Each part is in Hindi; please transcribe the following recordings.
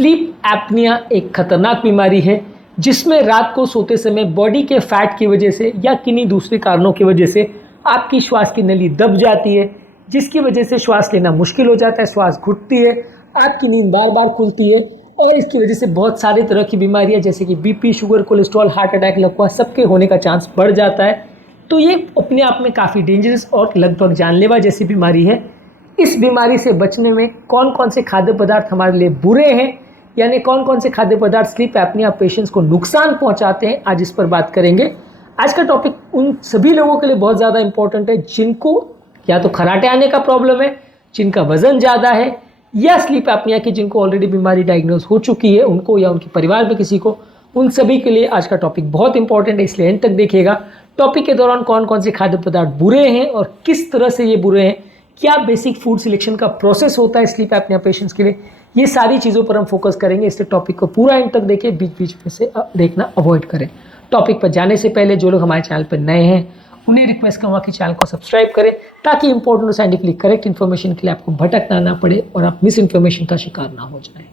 स्लीप एपनिया एक खतरनाक बीमारी है जिसमें रात को सोते समय बॉडी के फैट की वजह से या किन्हीं दूसरे कारणों की वजह से आपकी श्वास की नली दब जाती है, जिसकी वजह से श्वास लेना मुश्किल हो जाता है, श्वास घुटती है, आपकी नींद बार बार खुलती है और इसकी वजह से बहुत सारे तरह की बीमारियां जैसे कि BP, sugar, cholesterol, heart attack, लकवा सबके होने का चांस बढ़ जाता है। तो ये अपने आप में काफ़ी डेंजरस और लगभग जानलेवा जैसी बीमारी है। इस बीमारी से बचने में कौन कौन से खाद्य पदार्थ हमारे लिए बुरे हैं, यानी कौन कौन से खाद्य पदार्थ स्लीप एपनिया पेशेंट्स को नुकसान पहुंचाते हैं, आज इस पर बात करेंगे। आज का टॉपिक उन सभी लोगों के लिए बहुत ज़्यादा इंपॉर्टेंट है जिनको या तो खराटे आने का प्रॉब्लम है, जिनका वजन ज़्यादा है, या स्लीप एपनिया की जिनको ऑलरेडी बीमारी डायग्नोज हो चुकी है उनको, या उनके परिवार में किसी को, उन सभी के लिए आज का टॉपिक बहुत इंपॉर्टेंट है, इसलिए एंड तक देखिएगा। टॉपिक के दौरान कौन कौन से खाद्य पदार्थ बुरे हैं और किस तरह से ये बुरे हैं, क्या बेसिक फूड सिलेक्शन का प्रोसेस होता है स्लीप एपनिया पेशेंट्स के लिए, ये सारी चीज़ों पर हम फोकस करेंगे। इसलिए टॉपिक को पूरा एंड तक देखिए, बीच बीच में से देखना अवॉइड करें। टॉपिक पर जाने से पहले जो लोग हमारे चैनल पर नए हैं उन्हें रिक्वेस्ट करूँगा कि चैनल को सब्सक्राइब करें ताकि इंपॉर्टेंट और साइंटिफिकली करेक्ट इन्फॉर्मेशन के लिए आपको भटकना ना पड़े और आप मिस इन्फॉर्मेशन का शिकार ना हो जाए।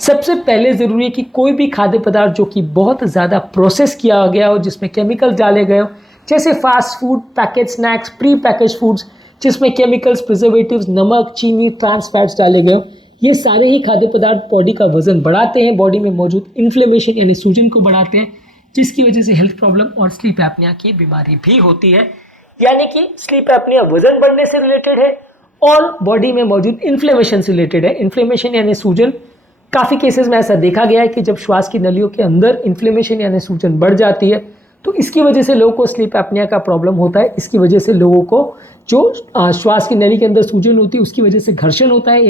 सबसे पहले ज़रूरी है कि कोई भी खाद्य पदार्थ जो कि बहुत ज़्यादा प्रोसेस किया गया हो, जिसमें केमिकल डाले गए हो, जैसे fast food, package snacks, pre package foods जिसमें केमिकल्स, प्रिजर्वेटिव्स, नमक, चीनी, ट्रांस फैट्स डाले गए हो, ये सारे ही खाद्य पदार्थ बॉडी का वजन बढ़ाते हैं, बॉडी में मौजूद इन्फ्लेमेशन यानी सूजन को बढ़ाते हैं, जिसकी वजह से हेल्थ प्रॉब्लम और स्लीप एपनिया की बीमारी भी होती है। यानी कि स्लीप एपनिया वजन बढ़ने से रिलेटेड है और बॉडी में मौजूद इन्फ्लेमेशन से रिलेटेड है। इन्फ्लेमेशन यानी सूजन, काफ़ी केसेस में ऐसा देखा गया है कि जब श्वास की नलियों के अंदर इन्फ्लेमेशन यानी सूजन बढ़ जाती है तो इसकी वजह से लोगों को स्लीप एपनिया का प्रॉब्लम होता है। इसकी वजह से लोगों को जो श्वास की नली के अंदर सूजन होती है उसकी वजह से घर्षण होता है,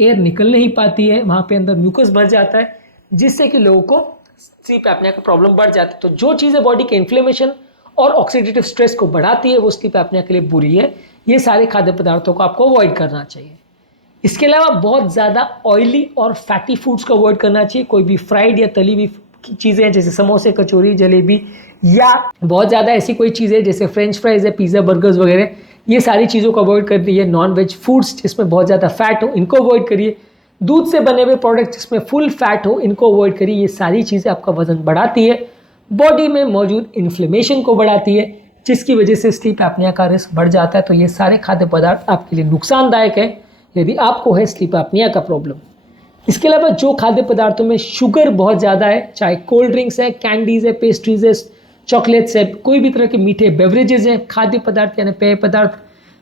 एयर निकल नहीं पाती है, वहाँ पे अंदर म्यूकस भर जाता है, जिससे कि लोगों को स्लीप एपनिया का प्रॉब्लम बढ़ जाता है। तो जो चीज़ें बॉडी के इन्फ्लेमेशन और ऑक्सीडेटिव स्ट्रेस को बढ़ाती है वो स्लीप एपनिया के लिए बुरी है। ये सारे खाद्य पदार्थों को आपको अवॉइड करना चाहिए। इसके अलावा बहुत ज़्यादा ऑयली और फैटी फूड्स को अवॉइड करना चाहिए। कोई भी फ्राइड या तली हुई चीज़ें हैं जैसे समोसे, कचौरी, जलेबी, या बहुत ज़्यादा ऐसी कोई चीज़ें जैसे फ्रेंच फ्राइज है, पिज़्ज़ा, बर्गर्स वगैरह, ये सारी चीज़ों को अवॉइड कर दीजिए। नॉन वेज फूड्स जिसमें बहुत ज़्यादा फैट हो इनको अवॉइड करिए। दूध से बने हुए प्रोडक्ट जिसमें फुल फैट हो इनको अवॉइड करिए। ये सारी चीज़ें आपका वजन बढ़ाती है, बॉडी में मौजूद इन्फ्लेमेशन को बढ़ाती है, जिसकी वजह से स्लीप एपनिया का रिस्क बढ़ जाता है। तो ये सारे खाद्य पदार्थ आपके लिए नुकसानदायक है यदि आपको है स्लीप एपनिया का प्रॉब्लम। इसके अलावा जो खाद्य पदार्थों में शुगर बहुत ज़्यादा है, चाहे कोल्ड ड्रिंक्स है, कैंडीज़ है, पेस्ट्रीज है, चॉकलेट्स है, कोई भी तरह के मीठे बेवरेजेस हैं, खाद्य पदार्थ यानी पेय पदार्थ,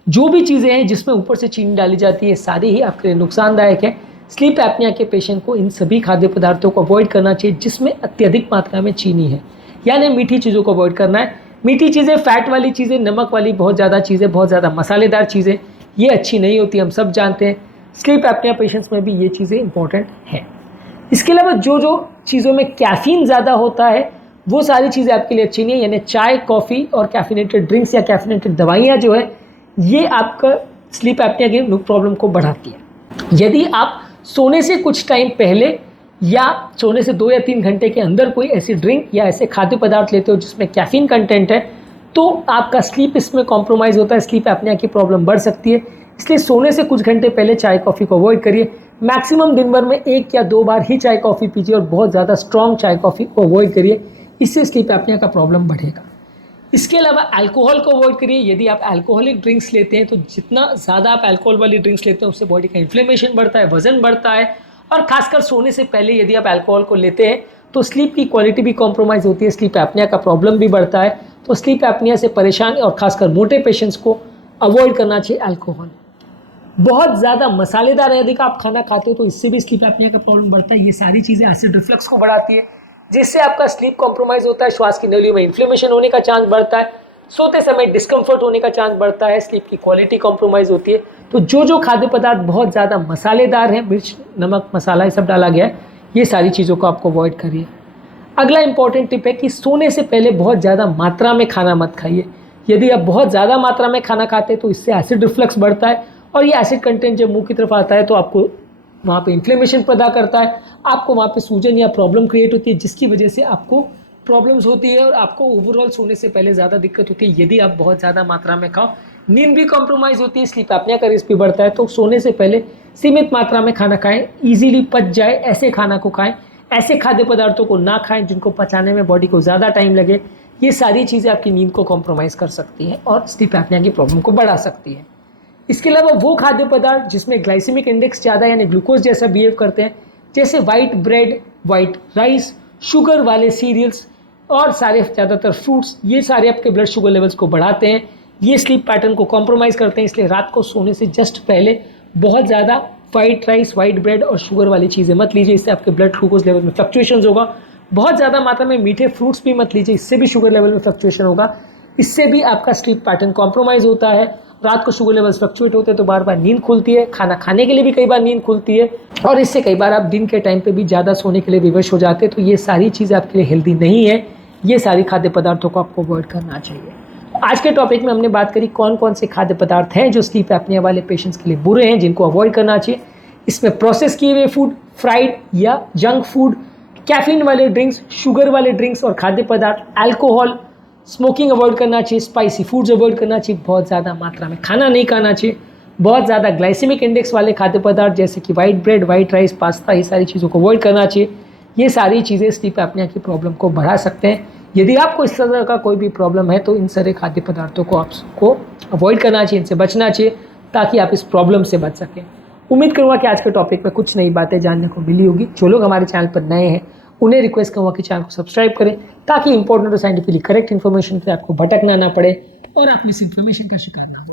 जो भी चीज़ें हैं जिसमें ऊपर से चीनी डाली जाती है, सारी ही आपके लिए नुकसानदायक है। स्लीप एपनिया के पेशेंट को इन सभी खाद्य पदार्थों को अवॉइड करना चाहिए जिसमें अत्यधिक मात्रा में चीनी है, यानी मीठी चीज़ों को अवॉइड करना है। मीठी चीज़ें, फैट वाली चीज़ें, नमक वाली बहुत ज़्यादा चीज़ें, बहुत ज़्यादा मसालेदार चीज़ें, ये अच्छी नहीं होती, हम सब जानते हैं। स्लीप एपनिया पेशेंट्स में भी ये चीज़ें इंपॉर्टेंट हैं। इसके अलावा जो जो चीज़ों में कैफ़ीन ज़्यादा होता है वो सारी चीज़ें आपके लिए अच्छी नहीं है, यानी चाय, कॉफ़ी और कैफिनेटेड ड्रिंक्स या कैफिनेटेड दवाइयाँ जो है ये आपका स्लीप एपनिया की प्रॉब्लम को बढ़ाती है। यदि आप सोने से कुछ टाइम पहले या सोने से 2 या 3 घंटे के अंदर कोई ऐसी ड्रिंक या ऐसे खाद्य पदार्थ लेते हो जिसमें कैफ़ीन कंटेंट है तो आपका स्लीप इसमें कॉम्प्रोमाइज़ होता है, स्लीप एपनिया की प्रॉब्लम बढ़ सकती है। इसलिए सोने से कुछ घंटे पहले चाय कॉफ़ी को अवॉइड करिए। मैक्सिमम दिन भर में 1 या 2 बार ही चाय कॉफ़ी पीजिए और बहुत ज़्यादा स्ट्रॉन्ग चाय कॉफ़ी को अवॉइड करिए, इससे स्लीप एपनिया का प्रॉब्लम बढ़ेगा। इसके अलावा अल्कोहल को अवॉइड करिए। यदि आप अल्कोहलिक ड्रिंक्स लेते हैं तो जितना ज़्यादा आप अल्कोहल वाली ड्रिंक्स लेते हैं उससे बॉडी का इन्फ्लेमेशन बढ़ता है, वजन बढ़ता है, और खासकर सोने से पहले यदि आप अल्कोहल को लेते हैं तो स्लीप की क्वालिटी भी कॉम्प्रोमाइज़ होती है, स्लीप एपनिया का प्रॉब्लम भी बढ़ता है। तो स्लीप एपनिया से परेशान और खासकर मोटे पेशेंट्स को अवॉइड करना चाहिए अल्कोहल। बहुत ज़्यादा मसालेदार यदि आप खाना खाते हो तो इससे भी स्लीप एपनिया का प्रॉब्लम बढ़ता है। ये सारी चीज़ें एसिड रिफ्लक्स को बढ़ाती है, जिससे आपका स्लीप कॉम्प्रोमाइज़ होता है, श्वास की नलियों में इन्फ्लेमेशन होने का चांस बढ़ता है, सोते समय डिस्कम्फर्ट होने का चांस बढ़ता है, स्लीप की क्वालिटी कॉम्प्रोमाइज़ होती है। तो जो खाद्य पदार्थ बहुत ज़्यादा मसालेदार हैं, मिर्च, नमक, मसाला ये सब डाला गया है, ये सारी चीज़ों को आपको अवॉइड करिए। अगला इंपॉर्टेंट टिप है कि सोने से पहले बहुत ज़्यादा मात्रा में खाना मत खाइए। यदि आप बहुत ज़्यादा मात्रा में खाना खाते हैं तो इससे एसिड रिफ्लक्स बढ़ता है और ये एसिड कंटेंट जब मुंह की तरफ आता है तो आपको वहाँ पे इन्फ्लेमेशन पैदा करता है, आपको वहाँ पे सूजन या प्रॉब्लम क्रिएट होती है, जिसकी वजह से आपको प्रॉब्लम्स होती है और आपको ओवरऑल सोने से पहले ज़्यादा दिक्कत होती है यदि आप बहुत ज़्यादा मात्रा में खाओ। नींद भी कॉम्प्रोमाइज़ होती है, स्लीप एपनिया का रिस्क भी बढ़ता है। तो सोने से पहले सीमित मात्रा में खाना खाएं, ईजिली पच जाए ऐसे खाना को खाएं, ऐसे खाद्य पदार्थों को ना खाएं जिनको पचाने में बॉडी को ज़्यादा टाइम लगे। ये सारी चीज़ें आपकी नींद को कॉम्प्रोमाइज़ कर सकती हैं और स्लीप एपनिया की प्रॉब्लम को बढ़ा सकती है। इसके अलावा वो खाद्य पदार्थ जिसमें ग्लाइसेमिक इंडेक्स ज़्यादा यानी ग्लूकोज जैसा बिहेव करते हैं, जैसे white bread, white rice, sugar वाले सीरियल्स और सारे ज़्यादातर फ्रूट्स, ये सारे आपके ब्लड शुगर लेवल्स को बढ़ाते हैं। ये स्लीप पैटर्न को कॉम्प्रोमाइज़ करते हैं। इसलिए रात को सोने से जस्ट पहले बहुत ज़्यादा वाइट राइस, वाइट ब्रेड और शुगर वाली चीज़ें मत लीजिए, इससे आपके ब्लड ग्लूकोज लेवल में फ्लक्चुएशंस होगा। बहुत ज़्यादा मात्रा में मीठे फ्रूट्स भी मत लीजिए, इससे भी शुगर लेवल में फ्लक्चुएशन होगा। इससे भी आपका स्लीप पैटर्न कॉम्प्रोमाइज़ होता है। रात को शुगर लेवल्स फ्लक्चुएट होते हैं तो बार बार नींद खुलती है, खाना खाने के लिए भी कई बार नींद खुलती है और इससे कई बार आप दिन के टाइम पे भी ज़्यादा सोने के लिए विवश हो जाते हैं। तो ये सारी चीज़ें आपके लिए हेल्दी नहीं है। ये सारी खाद्य पदार्थों को आपको अवॉइड करना चाहिए। आज के टॉपिक में हमने बात करी कौन कौन से खाद्य पदार्थ हैं जो स्लीप एपनिया वाले पेशेंट्स के लिए बुरे हैं, जिनको अवॉइड करना चाहिए। इसमें प्रोसेस किए हुए फूड, फ्राइड या जंक फूड, कैफीन वाले ड्रिंक्स, शुगर वाले ड्रिंक्स और खाद्य पदार्थ, अल्कोहल, स्मोकिंग अवॉइड करना चाहिए, स्पाइसी फूड्स अवॉइड करना चाहिए, बहुत ज़्यादा मात्रा में खाना नहीं खाना चाहिए, बहुत ज़्यादा ग्लाइसेमिक इंडेक्स वाले खाद्य पदार्थ जैसे कि white bread, white rice, pasta, ये सारी चीज़ों को अवॉइड करना चाहिए। ये सारी चीज़ें स्लीप एपनिया की प्रॉब्लम को बढ़ा सकते हैं। यदि आपको इस तरह का कोई भी प्रॉब्लम है तो इन सारे खाद्य पदार्थों को आपको अवॉइड करना चाहिए, इनसे बचना चाहिए ताकि आप इस प्रॉब्लम से बच सकें। उम्मीद करूँगा कि आज के टॉपिक में कुछ नई बातें जानने को मिली होगी। जो लोग हमारे चैनल पर नए हैं उन्हें रिक्वेस्ट करूँगा कि चैनल को सब्सक्राइब करें ताकि इंपॉर्टेंट और साइंटिफिकली करेक्ट इन्फॉर्मेशन पे आपको भटकना ना पड़े और आप मिस इन्फॉर्मेशन का शिकार ना हो।